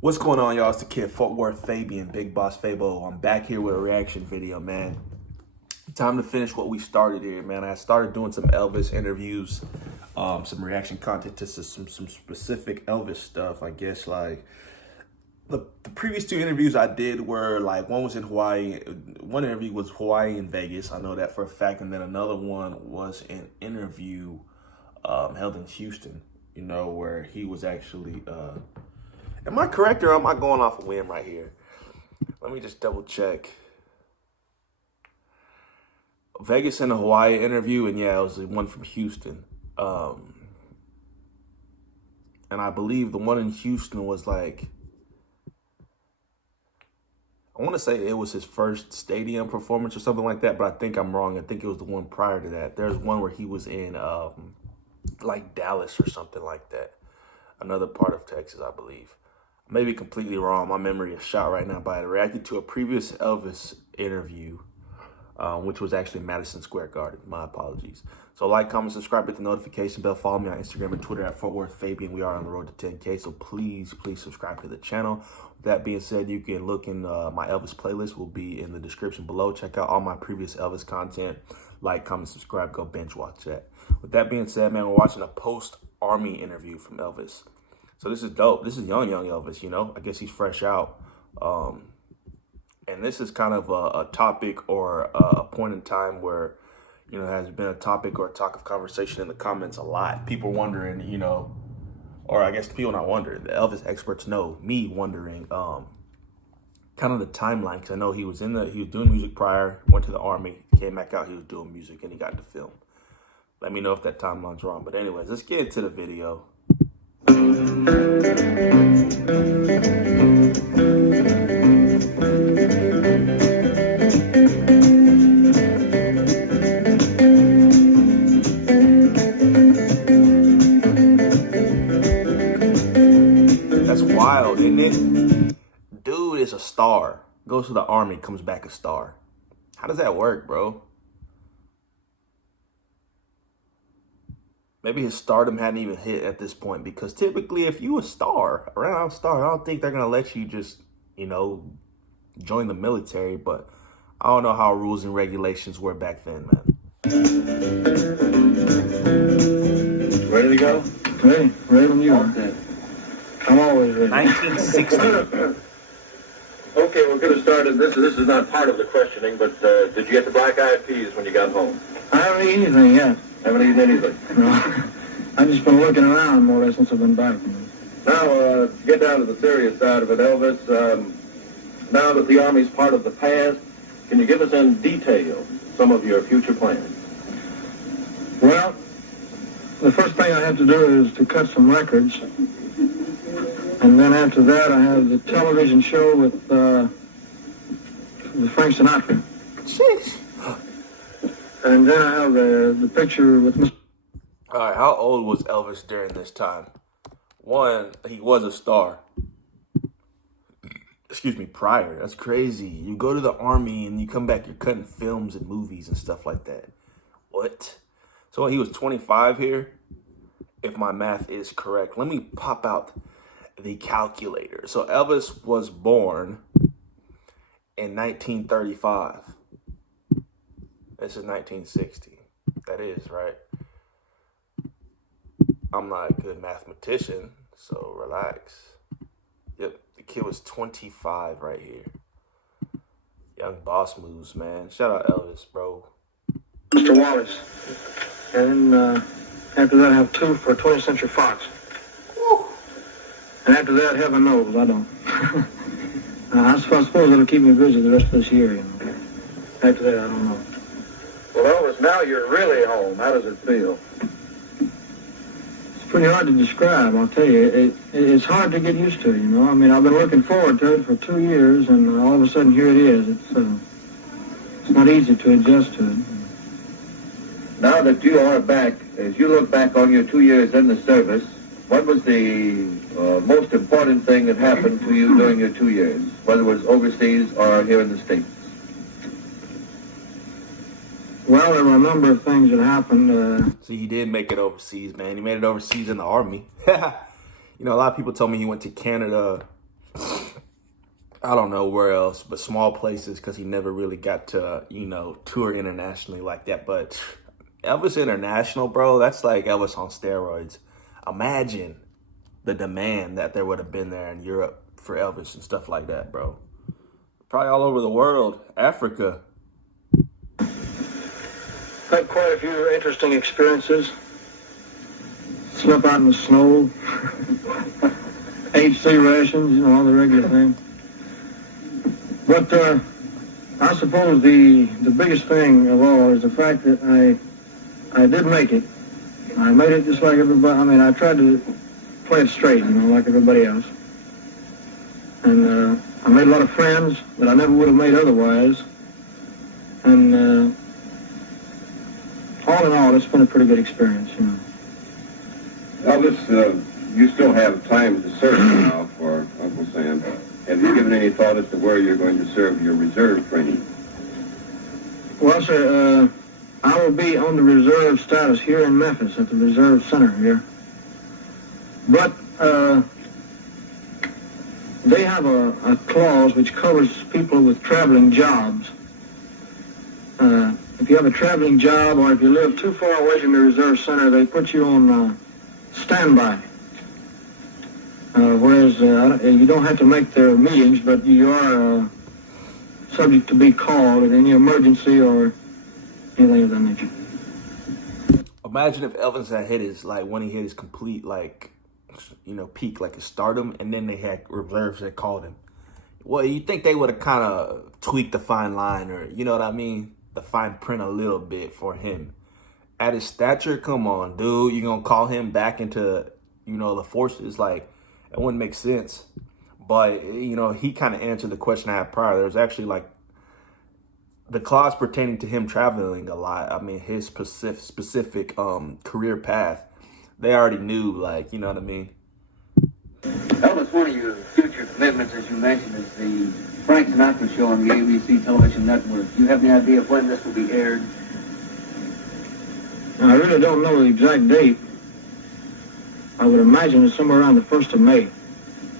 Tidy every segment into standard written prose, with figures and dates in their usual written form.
What's going on, y'all? It's the kid, Fort Worth Fabian, Big Boss Fabo. I'm back here with a reaction video, man. Time to finish what we started here, man. I started doing some Elvis interviews, some reaction content to some specific Elvis stuff. I guess like the previous two interviews I did were like, one was in Hawaii. One interview was Hawaii and Vegas. I know that for a fact. And then another one was an interview held in Houston, you know, where he was actually... Am I correct or am I going off a whim right here? Let me just double check. Vegas and the Hawaii interview, and yeah, it was the one from Houston. And I believe the one in Houston was like, I want to say it was his first stadium performance or something like that, but I think I'm wrong. I think it was the one prior to that. There's one where he was in like Dallas or something like that. Another part of Texas, I believe. Maybe completely wrong. My memory is shot right now, but I reacted to a previous Elvis interview, which was actually Madison Square Garden. My apologies. So like, comment, subscribe, hit the notification bell. Follow me on Instagram and Twitter at Fort Worth Fabian. We are on the road to 10K, so please subscribe to the channel. With that being said, you can look in my Elvis playlist. Will be in the description below. Check out all my previous Elvis content. Like, comment, subscribe, go binge watch that. With that being said, man, we're watching a post-Army interview from Elvis. So this is dope. This is young Elvis, you know. I guess he's fresh out. And this is kind of a topic or a point in time where, you know, has been a topic or a talk of conversation in the comments a lot. People wondering, you know, or I guess people not wondering, the Elvis experts know, me wondering kind of the timeline. Because I know he was doing music prior, went to the Army, came back out, he was doing music, and he got into film. Let me know if that timeline's wrong. But anyways, let's get into the video. That's wild, isn't it? Dude is a star. Goes to the Army, comes back a star. How does that work, bro? Maybe his stardom hadn't even hit at this point, because typically if you a star, around star, I don't think they're going to let you just, you know, join the military. But I don't know how rules and regulations were back then, man. Ready to go? Ready when you are. I'm always ready. 1960. Okay, we're going to start. This is not part of the questioning, but did you get the black eyed peas when you got home? I haven't eaten anything yet. Haven't eaten anything? No. I've just been looking around more or less since I've been back. Now, get down to the serious side of it, Elvis. Now that the Army's part of the past, can you give us in detail some of your future plans? Well, the first thing I have to do is to cut some records. And then after that, I have the television show with Frank Sinatra. Jeez. And then I have the picture with Mr. All right, how old was Elvis during this time? One, he was a star. Excuse me, prior. That's crazy. You go to the Army and you come back, you're cutting films and movies and stuff like that. What? So he was 25 here, if my math is correct. Let me pop out the calculator. So Elvis was born in 1935. This is 1960. That is, right? I'm not a good mathematician, so relax. Yep, the kid was 25 right here. Young boss moves, man. Shout out Elvis, bro. Mr. Wallace. And after that, I have two for 20th Century Fox. Woo. And after that, heaven knows, I don't. I suppose it'll keep me busy the rest of this year, you know. After that, I don't know. Well, Elvis, now you're really home. How does it feel? It's pretty hard to describe, I'll tell you. It's hard to get used to, you know. I mean, I've been looking forward to it for 2 years, and all of a sudden, here it is. It's not easy to adjust to it. Now that you are back, as you look back on your 2 years in the service, what was the most important thing that happened to you during your 2 years, whether it was overseas or here in the States? Well, there were a number of things that happened. See, he did make it overseas, man. He made it overseas in the Army. You know, a lot of people told me he went to Canada I don't know where else, but small places because he never really got to, tour internationally like that. But Elvis International, bro, that's like Elvis on steroids. Imagine the demand that there would have been there in Europe for Elvis and stuff like that, bro. Probably all over the world, Africa. Had quite a few interesting experiences. Slept out in the snow, HC rations, all the regular things. But I suppose the biggest thing of all is the fact that I did make it. I made it just like everybody. I mean, I tried to play it straight, like everybody else. And I made a lot of friends that I never would have made otherwise. And all in all, it's been a pretty good experience, Elvis, you still have time to serve now for Uncle Sam. Have you given any thought as to where you're going to serve your reserve training? Well, sir, I will be on the reserve status here in Memphis at the reserve center here. But they have a clause which covers people with traveling jobs. If you have a traveling job or if you live too far away from the reserve center, they put you on standby. Whereas you don't have to make their meetings, but you are subject to be called in any emergency or anything of that nature. Imagine if Elvis had hit when he hit his complete, peak, like his stardom, and then they had reserves that called him. Well, you think they would have kind of tweaked the fine line or, you know what I mean? The fine print a little bit for him. At his stature, come on, dude. You're going to call him back into, the forces? Like, it wouldn't make sense. But, he kind of answered the question I had prior. There was actually, the clause pertaining to him traveling a lot. I mean, his specific career path. They already knew, you know what I mean? Elvis, one of your future commitments, as you mentioned, is the Frank Sinatra show on the ABC television network. Do you have any idea of when this will be aired? I really don't know the exact date. I would imagine it's somewhere around the 1st of May.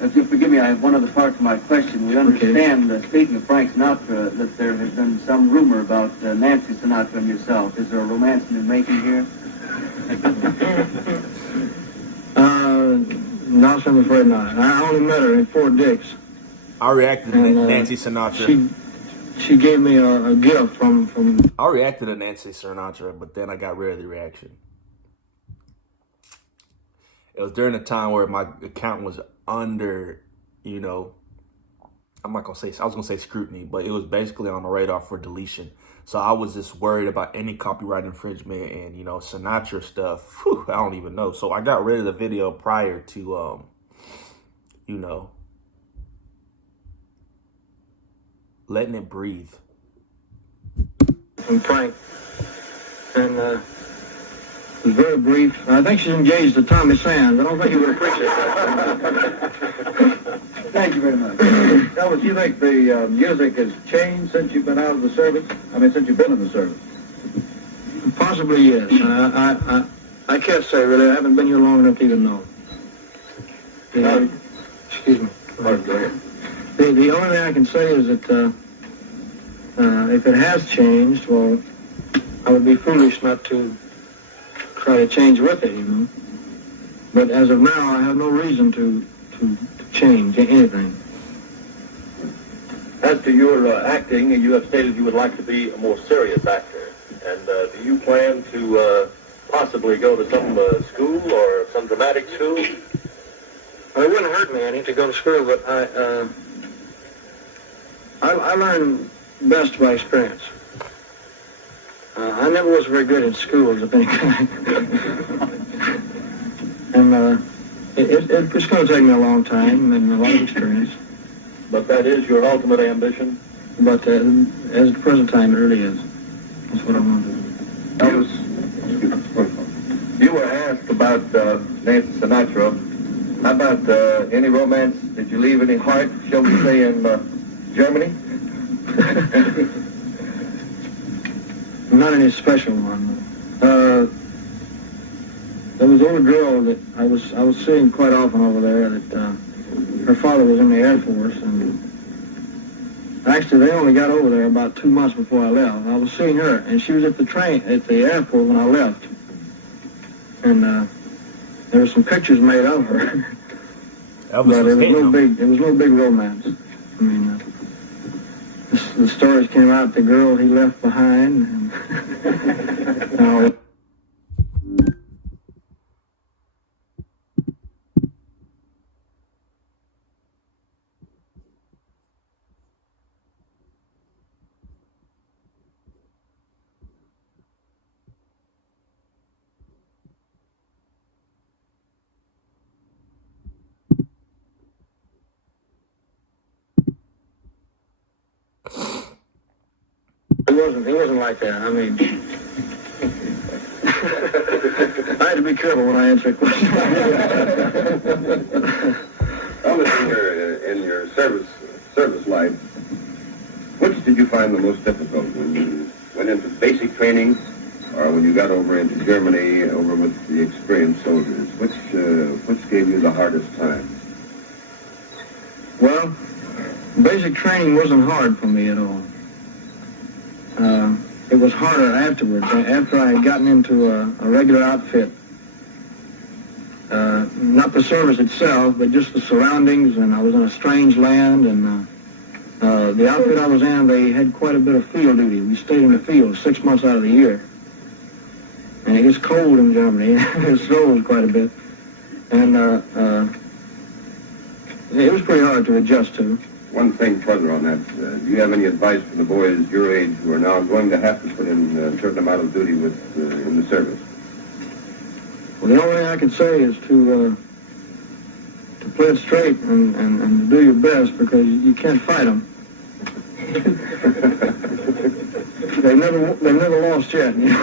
If you'll forgive me, I have one other part to my question. We understand, speaking of Frank Sinatra, that there has been some rumor about Nancy Sinatra and yourself. Is there a romance in the making here? No, I'm afraid not. I only met her in Fort Dix. I reacted to Nancy Sinatra. She gave me a gift from... I reacted to Nancy Sinatra, but then I got rid of the reaction. It was during a time where my account was under, I was going to say scrutiny, but it was basically on the radar for deletion. So I was just worried about any copyright infringement and, Sinatra stuff. Whew, I don't even know. So I got rid of the video prior to, letting it breathe. From Frank. And it was very brief. I think she's engaged to Tommy Sands. I don't think you would appreciate that. Thank you very much. Elvis, do you think the music has changed since you've been out of the service? I mean, since you've been in the service? Possibly, yes. I can't say, really. I haven't been here long enough to even know. Excuse me. The only thing I can say is that if it has changed, well, I would be foolish not to try to change with it, But as of now, I have no reason to change anything. As to your acting, you have stated you would like to be a more serious actor. And do you plan to possibly go to some school or some dramatic school? Well, it wouldn't hurt me any to go to school, but I learn best by experience. I never was very good in schools of any kind. And it's going to take me a long time and a lot of experience. But that is your ultimate ambition? But as the present time, it really is. That's what I want to do. Elvis, you were asked about Nancy Sinatra. How about any romance? Did you leave any heart, shall we say, in Germany? Not any special one. There was a little girl that I was seeing quite often over there. That her father was in the Air Force, and Actually, they only got over there about 2 months before I left. I was seeing her, and she was at the airport when I left. And there were some pictures made of her. Elvis But was it was no big romance. I mean, the stories came out, the girl he left behind, and all that. It wasn't like that. I mean, I had to be careful when I answer a question. In your service life, which did you find the most difficult when you went into basic training, or when you got over into Germany, over with the experienced soldiers? Which gave you the hardest time? Well, basic training wasn't hard for me at all. It was harder afterwards, after I had gotten into a regular outfit. Not the service itself, but just the surroundings, and I was in a strange land, and the outfit I was in, they had quite a bit of field duty. We stayed in the field 6 months out of the year. And it gets cold in Germany. It snows quite a bit. And it was pretty hard to adjust to. One thing further on that, do you have any advice for the boys your age who are now going to have to put in a certain amount of duty in the service? Well, the only thing I can say is to play it straight and to do your best, because you can't fight them. They've never lost yet, you know?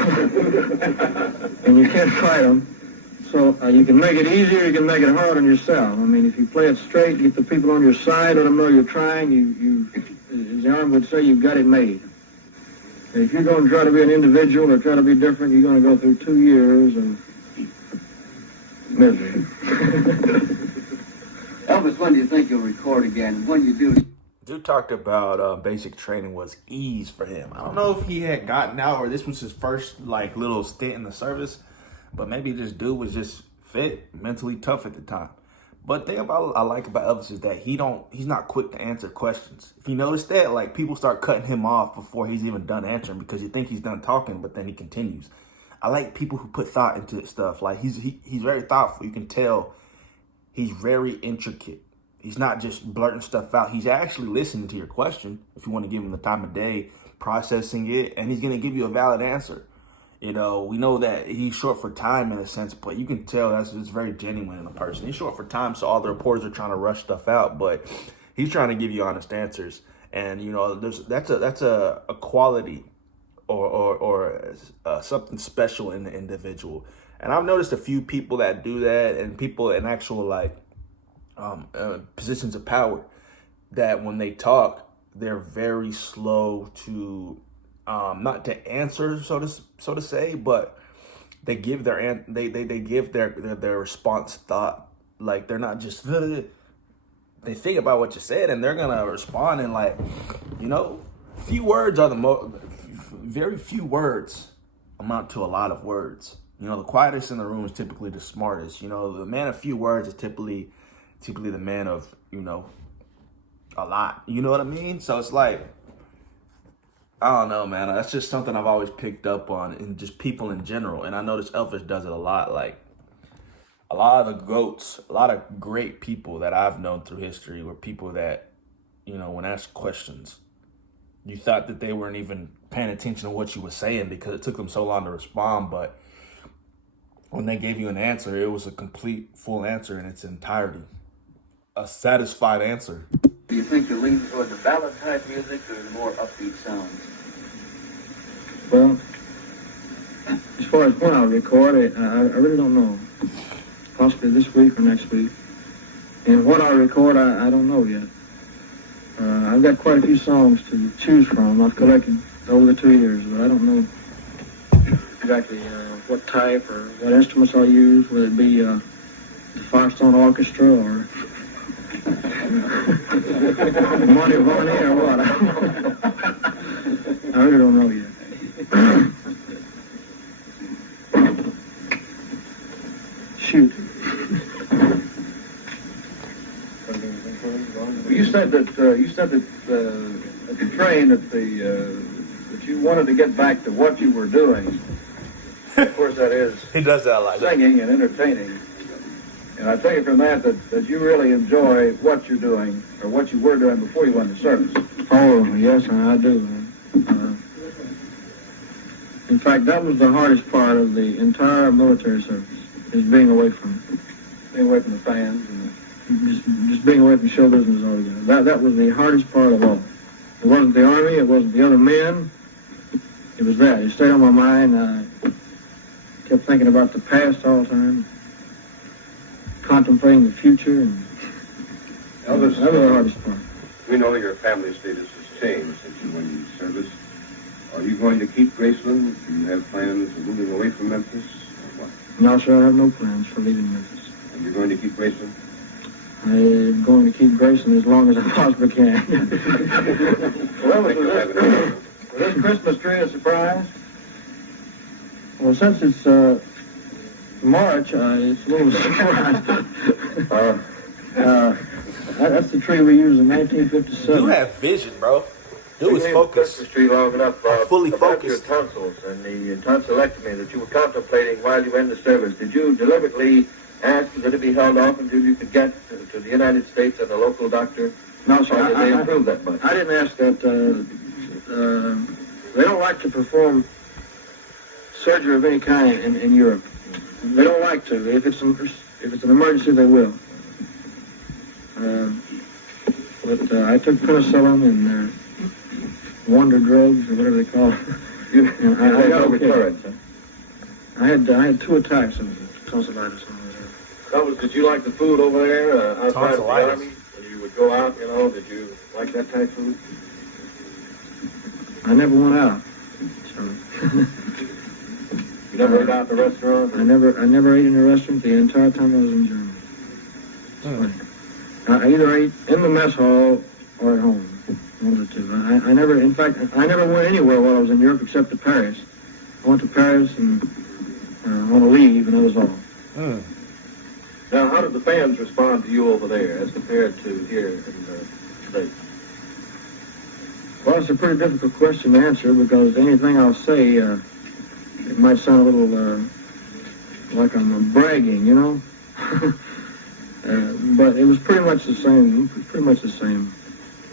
And you can't fight them. So you can make it easier, you can make it hard on yourself. I mean, if you play it straight, get the people on your side, let them know you're trying, you as the Army would say, you've got it made. And if you're going to try to be an individual or try to be different, you're going to go through 2 years of misery. Elvis, when do you think you'll record again? When you do... Dude talked about basic training was ease for him. I don't know if he had gotten out or this was his first like little stint in the service, but maybe this dude was just fit, mentally tough at the time. But the thing I like about Elvis is that he's not quick to answer questions. If you notice that, like people start cutting him off before he's even done answering because you think he's done talking, but then he continues. I like people who put thought into stuff. Like he's very thoughtful. You can tell he's very intricate. He's not just blurting stuff out. He's actually listening to your question if you want to give him the time of day, processing it, and he's going to give you a valid answer. You know, we know that he's short for time in a sense, but you can tell it's very genuine in a person. He's short for time, so all the reporters are trying to rush stuff out, but he's trying to give you honest answers. And, you know, that's a quality or something special in the individual. And I've noticed a few people that do that, and people in actual, like, positions of power, that when they talk, they're very slow to not to answer, so to say, but they give their they give their response thought. Like they're not just they think about what you said and they're gonna respond in, like, you know, few words are very few words amount to a lot of words. You know, the quietest in the room is typically the smartest. You know, the man of few words is typically the man of, you know, a lot. You know what I mean? So it's like, I don't know, man. That's just something I've always picked up on in just people in general. And I notice Elvis does it a lot. Like, a lot of the GOATs, a lot of great people that I've known through history were people that, you know, when asked questions, you thought that they weren't even paying attention to what you were saying because it took them so long to respond. But when they gave you an answer, it was a complete, full answer in its entirety. A satisfied answer. Do you think you're leaning toward the ballad type music or the more upbeat sounds? Well, as far as when I'll record it, I really don't know. Possibly this week or next week. And what I'll record, I don't know yet. I've got quite a few songs to choose from. I've collected over the 2 years, but I don't know exactly what type or what instruments I'll use, whether it be the Firestone Orchestra or Monty Von or what? I really don't know yet. Shoot. Well, you said that at the train that you wanted to get back to what you were doing. Of course, that is He does that a lot. singing and entertaining. And I take it from that you really enjoy what you're doing or what you were doing before you went to service. Oh, yes, I do, man. In fact, that was the hardest part of the entire military service, is being away from it. Being away from the fans. And Just being away from show business altogether. That was the hardest part of all. It wasn't the Army, it wasn't the other men. It was that. It stayed on my mind. I kept thinking about the past all the time, contemplating the future, and Elvis, that was the hardest part. We know your family status has changed since you went into service. Are you going to keep Graceland? Do you have plans of moving away from Memphis? Or what? No, sir, I have no plans for leaving Memphis. And you're going to keep Graceland? I'm going to keep Grayson as long as I possibly can. well, was this Christmas tree a surprise? Well, since it's March, it's a little surprise. That's the tree we used in 1957. You have vision, bro. Dude was The focused. Christmas tree long enough. Fully about focused. Your tonsils and the tonsillectomy that you were contemplating while you were in the service. Did you deliberately ask that it be held off until you could get to the United States and a local doctor? No, sir. Or did they improve that much? I didn't ask that. They don't like to perform surgery of any kind in Europe. They don't like to. If it's an emergency, they will. But I took penicillin and wonder drugs or whatever they call it. You And I had got no okay. recurrence, huh? I had 2 attacks of tonsillitis. Elvis, did you like the food over there outside of the Tonsillitis. Army? When you would go out, did you like that type of food? I never went out. So You never ate out in a restaurant? I never ate in a restaurant the entire time I was in Germany. It's funny. I either ate in the mess hall or at home. One of the two. I never went anywhere while I was in Europe except to Paris. I went to Paris and on a leave, and that was all. Now, how did the fans respond to you over there as compared to here in the States? Well, it's a pretty difficult question to answer because anything I'll say, it might sound a little like I'm bragging, but it was pretty much the same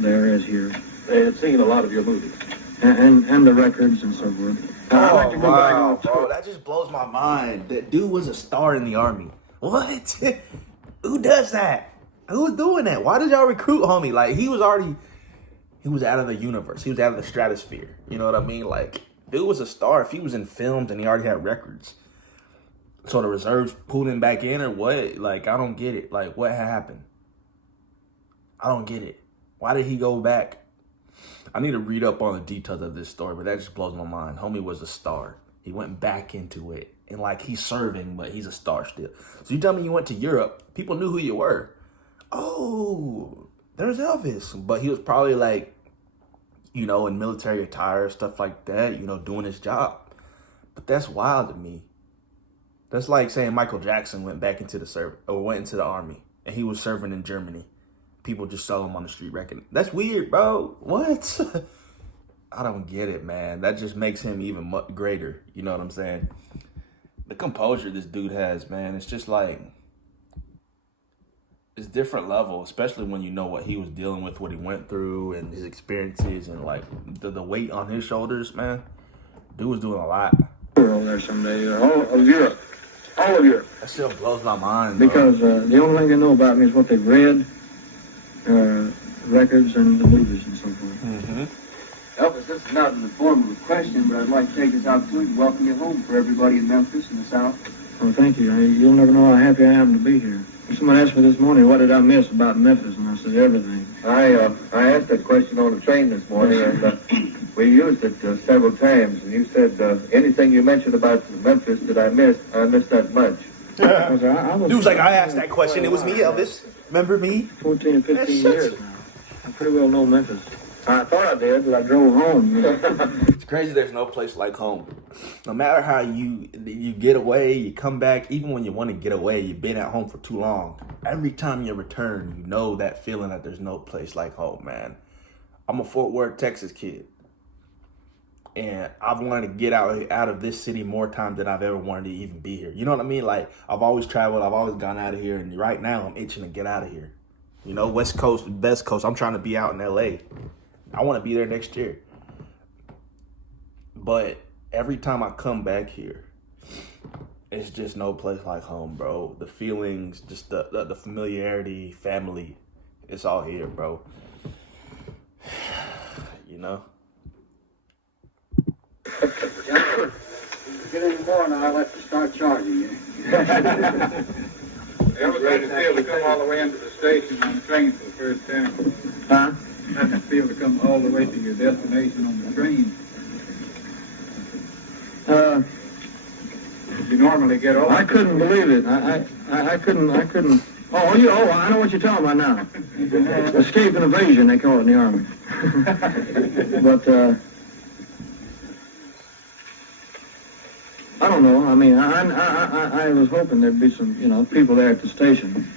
there as here. They had seen a lot of your movies. And the records and so forth. I'd like to go back on the bro, tour. that just blows my mind. That dude was a star in the Army. What? Who does that? Who's doing that? Why did y'all recruit homie? Like, he was out of the universe. He was out of the stratosphere. You know what I mean? Like, dude was a star. If he was in films and he already had records. So the reserves pulled him back in or what? Like, I don't get it. Like, what happened? I don't get it. Why did he go back? I need to read up on the details of this story, but that just blows my mind. Homie was a star. He went back into it. And like, he's serving, but he's a star still. So you tell me you went to Europe, people knew who you were. Oh, there's Elvis. But he was probably like, in military attire, stuff like that, doing his job. But that's wild to me. That's like saying Michael Jackson went back into the went into the Army and he was serving in Germany. People just saw him on the street wrecking. That's weird, bro. What? I don't get it, man. That just makes him even greater. You know what I'm saying? The composure this dude has, man, it's just like, it's different level, especially when you know what he was dealing with, what he went through, and his experiences, and like the weight on his shoulders, man. Dude was doing a lot. Over there someday, all of Europe. That still blows my mind, bro. Because the only thing they know about me is what they've read, records and the movies and so forth. Mm-hmm. Elvis, this is not in the form of a question, but I'd like to take this opportunity to welcome you home for everybody in Memphis and the South. Well, thank you. You'll never know how happy I am to be here. Somebody asked me this morning, what did I miss about Memphis? And I said, everything. I asked that question on the train this morning, and we used it several times. And you said anything you mentioned about Memphis that I missed that much. Dude was like, I asked that question. It was me, Elvis. Remember me? 14 or 15 That years now. I pretty well know Memphis. I thought I did, but I drove home. It's crazy. There's no place like home. No matter how you get away, you come back. Even when you want to get away, you've been at home for too long. Every time you return, you know that feeling that there's no place like home, man. I'm a Fort Worth, Texas kid, and I've wanted to get out of this city more times than I've ever wanted to even be here. You know what I mean? Like, I've always traveled. I've always gone out of here, and right now I'm itching to get out of here. You know, West Coast, Best Coast. I'm trying to be out in LA. I want to be there next year. But every time I come back here, it's just no place like home, bro. The feelings, just the familiarity, family, it's all here, bro. You know? Get any more now, I'll have to start charging you. Elvis had to feel to come all the way into the station on the train for the first time. Huh? Had to feel to come all the way to your destination on the train. You normally get off. I couldn't believe it. I couldn't. Oh, I know what you're talking about now. Escape and evasion, they call it in the Army. But, I don't know. I mean, I was hoping there'd be some, people there at the station.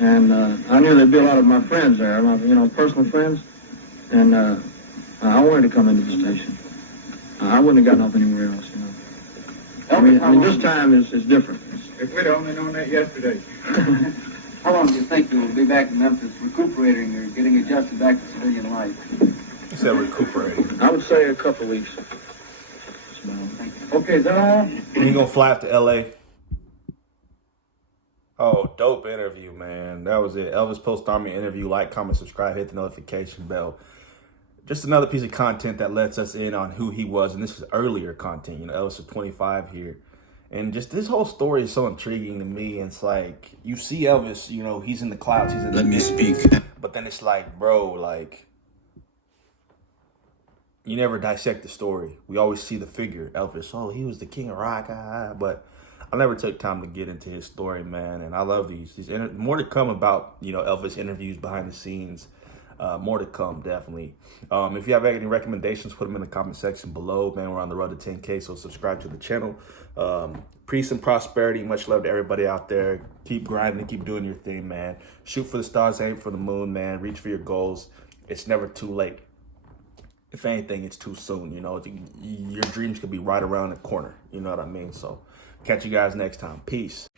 And I knew there'd be a lot of my friends there, personal friends. And I wanted to come into the station. I wouldn't have gotten off anywhere else, I mean, this time is different. If we'd only known that yesterday. How long do you think you'll be back in Memphis recuperating or getting adjusted back to civilian life? He said recuperating. I would say a couple of weeks. Okay, is that all? You gonna fly out to LA? Oh, dope interview, man. That was it. Elvis Post-Army interview. Like, comment, subscribe, hit the notification bell. Just another piece of content that lets us in on who he was. And this is earlier content. Elvis is 25 here. And just this whole story is so intriguing to me. It's like, you see Elvis, he's in the clouds. He's in the mist. speak. But then it's like, bro, like, you never dissect the story. We always see the figure, Elvis. Oh, he was the king of rock. But I never took time to get into his story, man. And I love these. More to come about, Elvis interviews behind the scenes. More to come, definitely. If you have any recommendations, put them in the comment section below. Man, we're on the road to 10K, so subscribe to the channel. Peace and prosperity. Much love to everybody out there. Keep grinding and keep doing your thing, man. Shoot for the stars, aim for the moon, man. Reach for your goals. It's never too late. If anything, it's too soon. Your dreams could be right around the corner. You know what I mean? So catch you guys next time. Peace.